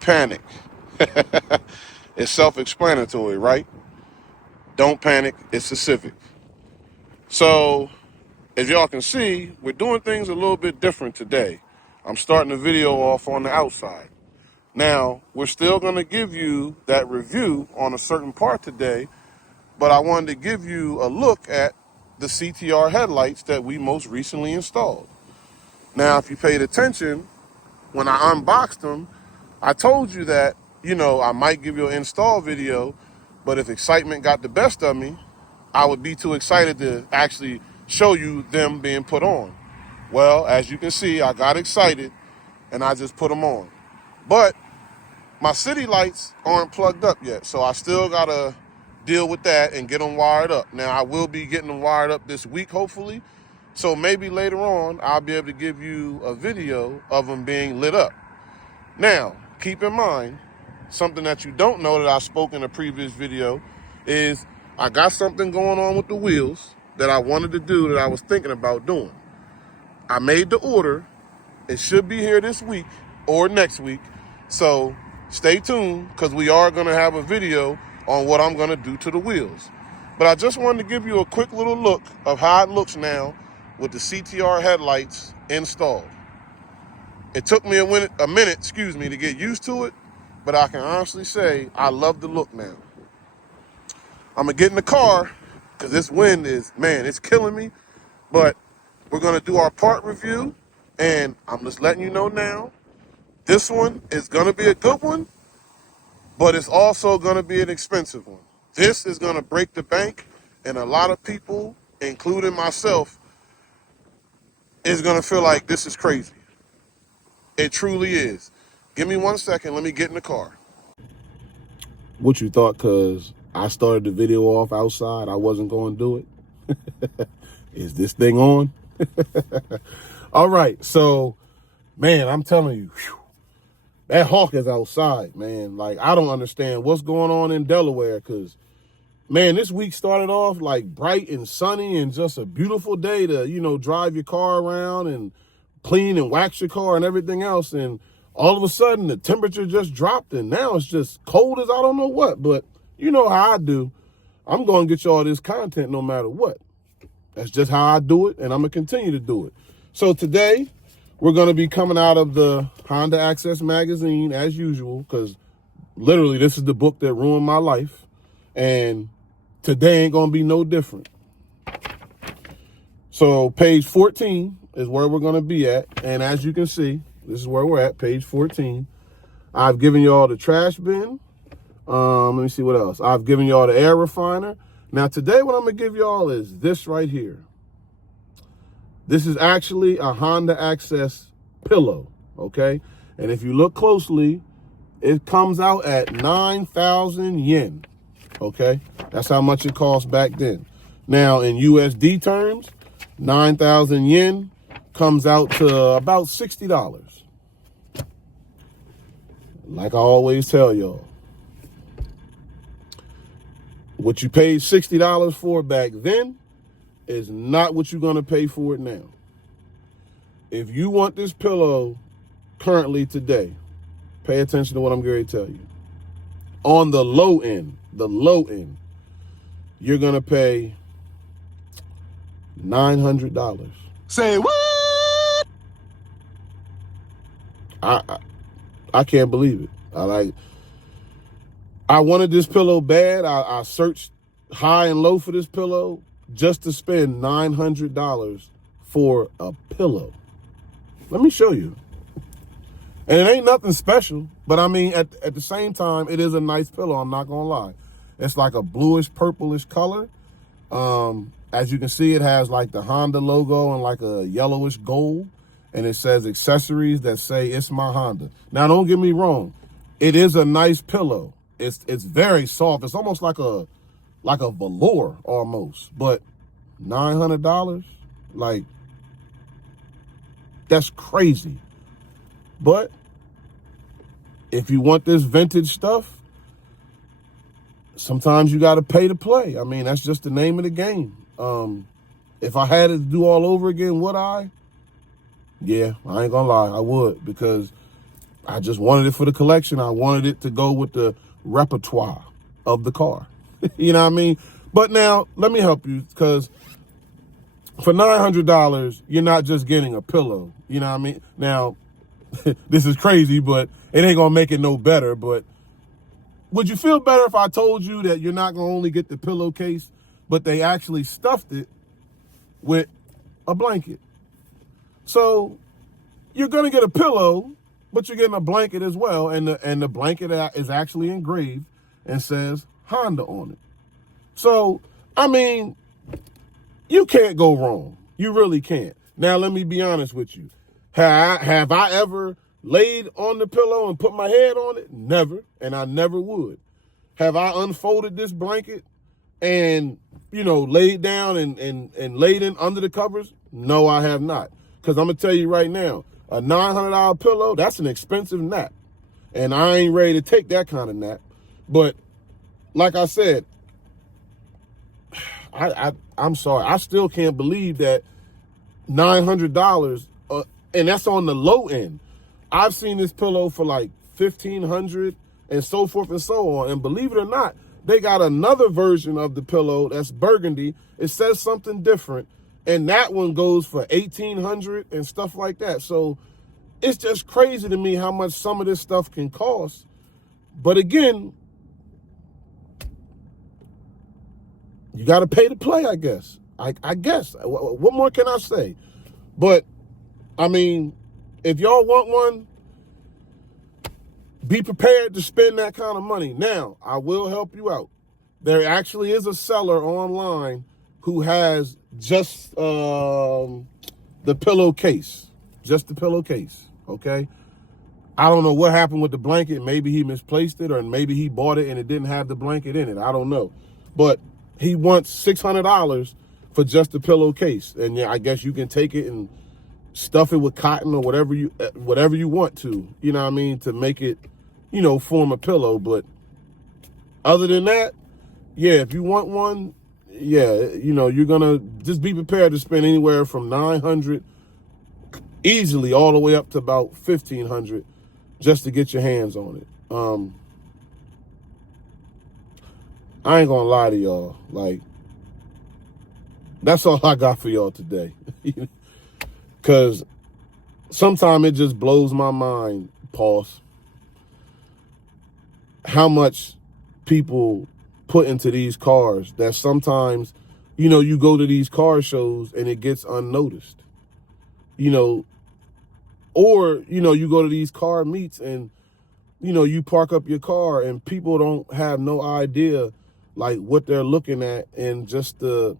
panic. It's self-explanatory, right? Don't panic. It's a Civic. So, as y'all can see, we're doing things a little bit different today. I'm starting the video off on the outside. Now, we're still going to give you that review on a certain part today, but I wanted to give you a look at the CTR headlights that we most recently installed. Now, if you paid attention, when I unboxed them, I told you that, I might give you an install video, but if excitement got the best of me, I would be too excited to actually show you them being put on. Well, as you can see, I got excited and I just put them on. But my city lights aren't plugged up yet, so I still gotta deal with that and get them wired up. Now, I will be getting them wired up this week, hopefully. So maybe later on, I'll be able to give you a video of them being lit up. Now, keep in mind, something that you don't know that I spoke in a previous video is I got something going on with the wheels that I wanted to do that I was thinking about doing. I made the order. It should be here this week or next week. So stay tuned because we are going to have a video on what I'm going to do to the wheels. But I just wanted to give you a quick little look of how it looks now with the CTR headlights installed. It took me a minute, to get used to it, but I can honestly say I love the look now. I'm going to get in the car because this wind is, it's killing me. But we're going to do our part review, and I'm just letting you know now, this one is going to be a good one, but it's also going to be an expensive one. This is going to break the bank, and a lot of people, including myself, is going to feel like this is crazy. It truly is. Give me 1 second. Let me get in the car. What you thought, because I started the video off outside, I wasn't going to do it? Is this thing on? All right. So, I'm telling you, that hawk is outside, man. Like, I don't understand what's going on in Delaware because, this week started off like bright and sunny and just a beautiful day to, drive your car around and clean and wax your car and everything else. And all of a sudden the temperature just dropped and now it's just cold as I don't know what. But you know how I do. I'm going to get you all this content no matter what. That's just how I do it, and I'm going to continue to do it. So today, we're going to be coming out of the Honda Access magazine as usual, because literally this is the book that ruined my life. And today ain't going to be no different. So page 14 is where we're going to be at. And as you can see, this is where we're at, page 14. I've given you all the trash bin. Let me see what else. I've given you all the air refiner. Now today what I'm going to give you all is this right here. This is actually a Honda Access pillow, okay? And if you look closely, it comes out at 9,000 yen, okay? That's how much it cost back then. Now in USD terms, 9,000 yen comes out to about $60. Like I always tell y'all, what you paid $60 for back then is not what you're going to pay for it now. If you want this pillow currently today, pay attention to what I'm going to tell you. On the low end, you're going to pay $900. Say what? I can't believe it. I wanted this pillow bad. I searched high and low for this pillow just to spend $900 for a pillow. Let me show you. And it ain't nothing special, but I mean, at the same time, it is a nice pillow. I'm not gonna lie. It's like a bluish, purplish color. As you can see, it has like the Honda logo and like a yellowish gold. And it says accessories that say it's my Honda. Now, don't get me wrong. It is a nice pillow. It's very soft. It's almost like a velour almost. But $900, like, that's crazy. But if you want this vintage stuff, sometimes you got to pay to play. I mean, that's just the name of the game. If I had to do all over again, would I? Yeah, I ain't gonna lie, I would, because I just wanted it for the collection. I wanted it to go with the repertoire of the car. You know what I mean? But now, let me help you, because for $900, you're not just getting a pillow. You know what I mean? Now, this is crazy, but it ain't going to make it no better. But would you feel better if I told you that you're not going to only get the pillowcase, but they actually stuffed it with a blanket? So you're going to get a pillow, but you're getting a blanket as well. And the blanket is actually engraved and says Honda on it. So, I mean, you can't go wrong. You really can't. Now, let me be honest with you. Have I ever laid on the pillow and put my head on it? Never, and I never would. Have I unfolded this blanket and, laid down and laid in under the covers? No, I have not. Because I'm going to tell you right now, a $900 pillow, that's an expensive nap. And I ain't ready to take that kind of nap. But like I said, I'm sorry. I still can't believe that $900, and that's on the low end. I've seen this pillow for like $1,500 and so forth and so on. And believe it or not, they got another version of the pillow that's burgundy. It says something different. And that one goes for $1,800 and stuff like that. So it's just crazy to me how much some of this stuff can cost. But again, you got to pay to play, I guess. I guess. What more can I say? But, I mean, if y'all want one, be prepared to spend that kind of money. Now, I will help you out. There actually is a seller online who has just the pillowcase. Just the pillowcase, okay? I don't know what happened with the blanket. Maybe he misplaced it, or maybe he bought it and it didn't have the blanket in it. I don't know. But he wants $600 for just the pillowcase. And yeah, I guess you can take it and stuff it with cotton or whatever you want to, you know what I mean, to make it, form a pillow. But other than that, yeah, if you want one, yeah, you're going to just be prepared to spend anywhere from $900 easily all the way up to about $1,500 just to get your hands on it. I ain't gonna lie to y'all. Like, that's all I got for y'all today. Because sometimes it just blows my mind, pause, how much people put into these cars that sometimes, you go to these car shows and it gets unnoticed. Or, you go to these car meets and, you park up your car and people don't have no idea like what they're looking at, and just the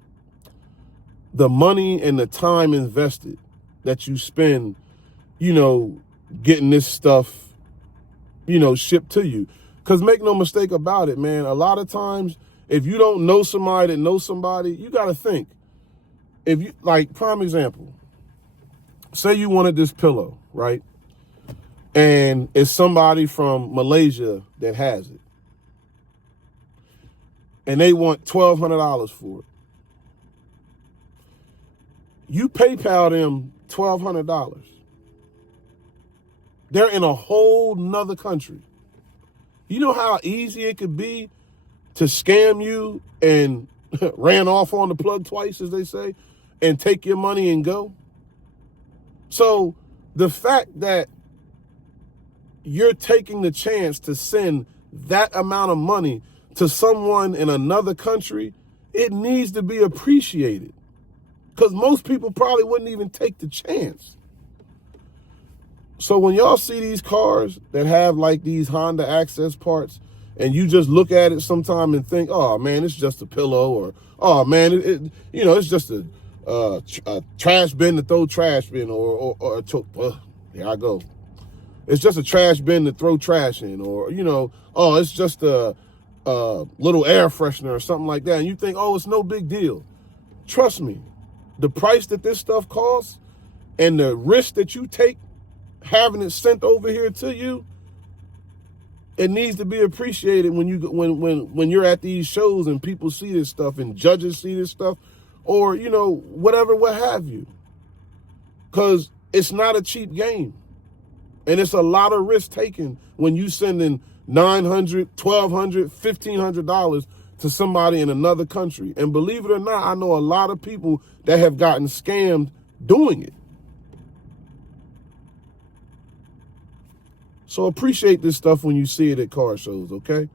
money and the time invested that you spend, getting this stuff, shipped to you. Because make no mistake about it, man, a lot of times if you don't know somebody that knows somebody, you got to think. If you, like, prime example, say you wanted this pillow, right? And it's somebody from Malaysia that has it. And they want $1,200 for it. You PayPal them $1,200. They're in a whole nother country. You know how easy it could be to scam you and ran off on the plug twice, as they say, and take your money and go? So the fact that you're taking the chance to send that amount of money to someone in another country, it needs to be appreciated. Because most people probably wouldn't even take the chance. So when y'all see these cars that have like these Honda access parts, and you just look at it sometime and think, oh man, it's just a pillow, or oh man, it's just a trash bin to throw trash in, here I go. It's just a trash bin to throw trash in, or, oh, it's just a little air freshener or something like that. And you think, oh, it's no big deal. Trust me, the price that this stuff costs and the risk that you take having it sent over here to you, it needs to be appreciated when you're at these shows and people see this stuff and judges see this stuff, or, whatever, what have you. Because it's not a cheap game. And it's a lot of risk taken when you sending $900, $1,200, $1,500 to somebody in another country. And believe it or not, I know a lot of people that have gotten scammed doing it. So appreciate this stuff when you see it at car shows, okay?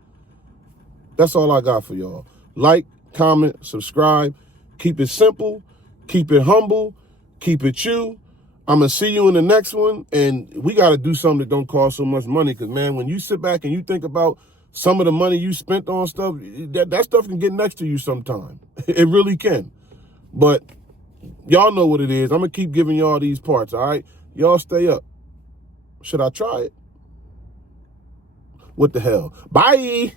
That's all I got for y'all. Like, comment, subscribe. Keep it simple. Keep it humble. Keep it you. I'm going to see you in the next one. And we got to do something that don't cost so much money. Because, man, when you sit back and you think about some of the money you spent on stuff, that stuff can get next to you sometime. It really can. But y'all know what it is. I'm going to keep giving y'all these parts, all right? Y'all stay up. Should I try it? What the hell? Bye.